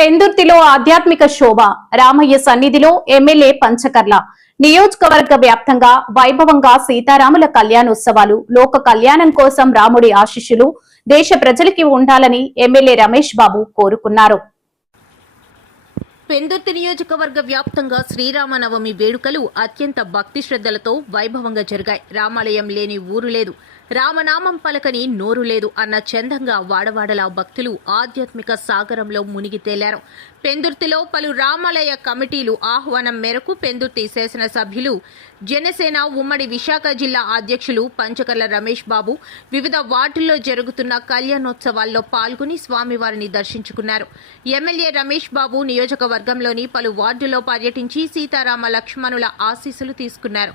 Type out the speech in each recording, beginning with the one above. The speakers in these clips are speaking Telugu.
పెందుర్తిలో ఆధ్యాత్మిక శోభ రామయ్య సన్నిధిలో ఎమ్మెల్యే పంచకర్ల నియోజకవర్గ వ్యాప్తంగా వైభవంగా సీతారాముల కళ్యాణోత్సవాలు లోక కళ్యాణం కోసం రాముడి ఆశీస్సులు దేశ ప్రజలకి ఉండాలని ఎమ్మెల్యే రమేష్ బాబు కోరుకున్నారు. పెందుర్తి నియోజకవర్గ వ్యాప్తంగా శ్రీరామనవమి వేడుకలు అత్యంత భక్తి శ్రద్ధలతో వైభవంగా జరిగాయి. రామాలయం లేని ఊరు లేదు, రామనామం పలకని నోరు లేదు అన్న చందంగా వాడవాడలా భక్తులు ఆధ్యాత్మిక సాగరంలో మునిగి తేలారు. పెందుర్తిలో పలు రామాలయ కమిటీలు ఆహ్వానం మేరకు పెందుర్తి శాసనసభ్యులు జనసేన ఉమ్మడి విశాఖ జిల్లా అధ్యక్షులు పంచకర్ల రమేష్ బాబు వివిధ వార్డుల్లో జరుగుతున్న కళ్యాణోత్సవాల్లో పాల్గొని స్వామివారిని దర్శించుకున్నారు. ఎమ్మెల్యే రమేష్ బాబు నియోజకవర్గంలోని పలు వార్డుల్లో పర్యటించి సీతారామ లక్ష్మణుల ఆశీస్సులు తీసుకున్నారు.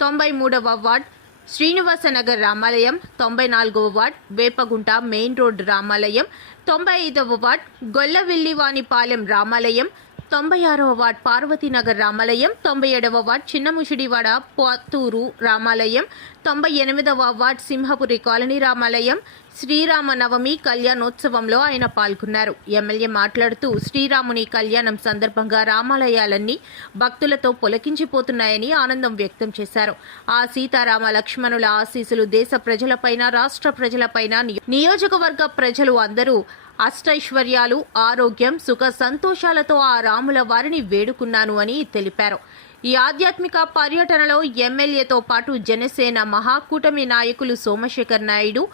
93వ వార్డు శ్రీనివాసనగర్ రామాలయం, 94వ వార్డ్ వేపగుంట మెయిన్ రోడ్ రామాలయం, 95వ వార్డ్ గొల్లవెల్లివానిపాలెం రామాలయం, 96వ వార్డ్ పార్వతీనగర్ రామాలయం, 97వ వార్డ్ చిన్నముషిడివాడ పాతూరు రామాలయం, 98వ వార్డ్ సింహపురి కాలనీ రామాలయం. శ్రీరామనవమి కళ్యాణోత్సవంలో ఆయన పాల్గొన్నారు. ఎమ్మెల్యే మాట్లాడుతూ శ్రీరాముని కళ్యాణం సందర్భంగా రామాలయాలన్నీ భక్తులతో పొలకించిపోతున్నాయని ఆనందం వ్యక్తం చేశారు. ఆ సీతారామ లక్ష్మణుల ఆశీస్సులు దేశ ప్రజలపైన, రాష్ట్ర ప్రజలపైన, నియోజకవర్గ ప్రజలు అందరూ అష్టైశ్వర్యాలు, ఆరోగ్యం, సుఖ సంతోషాలతో ఆ రాముల వారిని వేడుకున్నాను అని తెలిపారు. ఈ ఆధ్యాత్మిక పర్యటనలో ఎమ్మెల్యేతో పాటు జనసేన మహాకూటమి నాయకులు సోమశేఖర్ నాయుడు,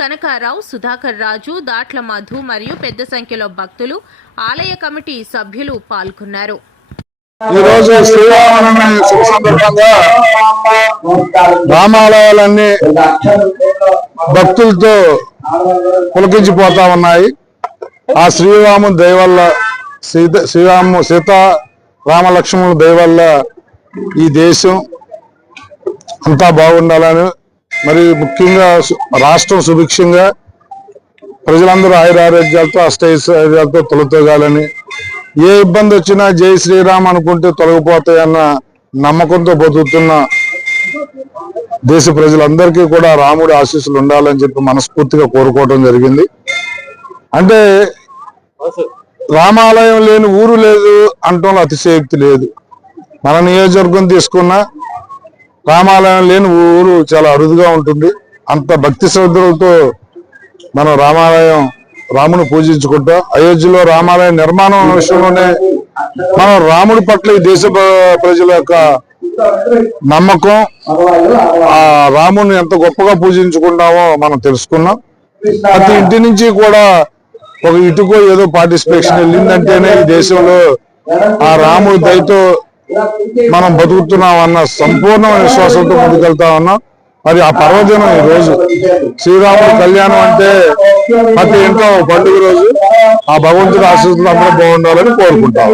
కనకారావు, సుధాకర్ రాజు, దాట్ల మధు మరియు పెద్ద సంఖ్యలో భక్తులు, ఆలయ కమిటీ సభ్యులు పాల్గొన్నారు. ఈరోజు శ్రీరామనవమి శుభ సందర్భంగా రామాలయాలన్నీ భక్తులతో పులకించిపోతా ఉన్నాయి. ఆ శ్రీరాముని దయ వల్ల, సీతా రామలక్ష్మణుల దయ వల్ల ఈ దేశం అంతా బాగుండాలని, మరి ముఖ్యంగా రాష్ట్రం సుభిక్షంగా ప్రజలందరూ ఆయురారోగ్యాలతో అష్టైశ్వర్యాలతో తొలతోగాలని, ఏ ఇబ్బంది వచ్చినా జై శ్రీరామ్ అనుకుంటే తొలగిపోతాయన్న నమ్మకంతో బతుకుతున్న దేశ ప్రజలందరికీ కూడా రాముడి ఆశీస్సులు ఉండాలని చెప్పి మనస్ఫూర్తిగా కోరుకోవడం జరిగింది. అంటే రామాలయం లేని ఊరు లేదు అంటంలో అతిశయోక్తి లేదు. మన నియోజకవర్గం తీసుకున్న రామాలయం లేని ఊరు చాలా అరుదుగా ఉంటుంది. అంత భక్తి శ్రద్ధలతో మనం రాముని పూజించుకుంటాం. అయోధ్యలో రామాలయం నిర్మాణం విషయంలోనే మనం రాముడి పట్ల ఈ దేశ ప్రజల యొక్క నమ్మకం, ఆ రాముని ఎంత గొప్పగా పూజించుకుంటామో మనం తెలుసుకున్నాం. ప్రతి ఇంటి నుంచి కూడా ఒక ఇటుకో ఏదో పార్టిసిపేషన్ వెళ్ళిందంటేనే ఈ దేశంలో ఆ రాముడి దయతో మనం బతుకుతున్నాం అన్న సంపూర్ణ విశ్వాసంతో ముందుకెళ్తా ఉన్నాం. మరి ఆ పర్వదినం ఈ రోజు శ్రీరాముడి కళ్యాణం అంటే ప్రతి ఇంట్లో పండుగ రోజు. ఆ భగవంతుడి ఆశీస్సులు అందరూ బాగుండాలని కోరుకుంటాం.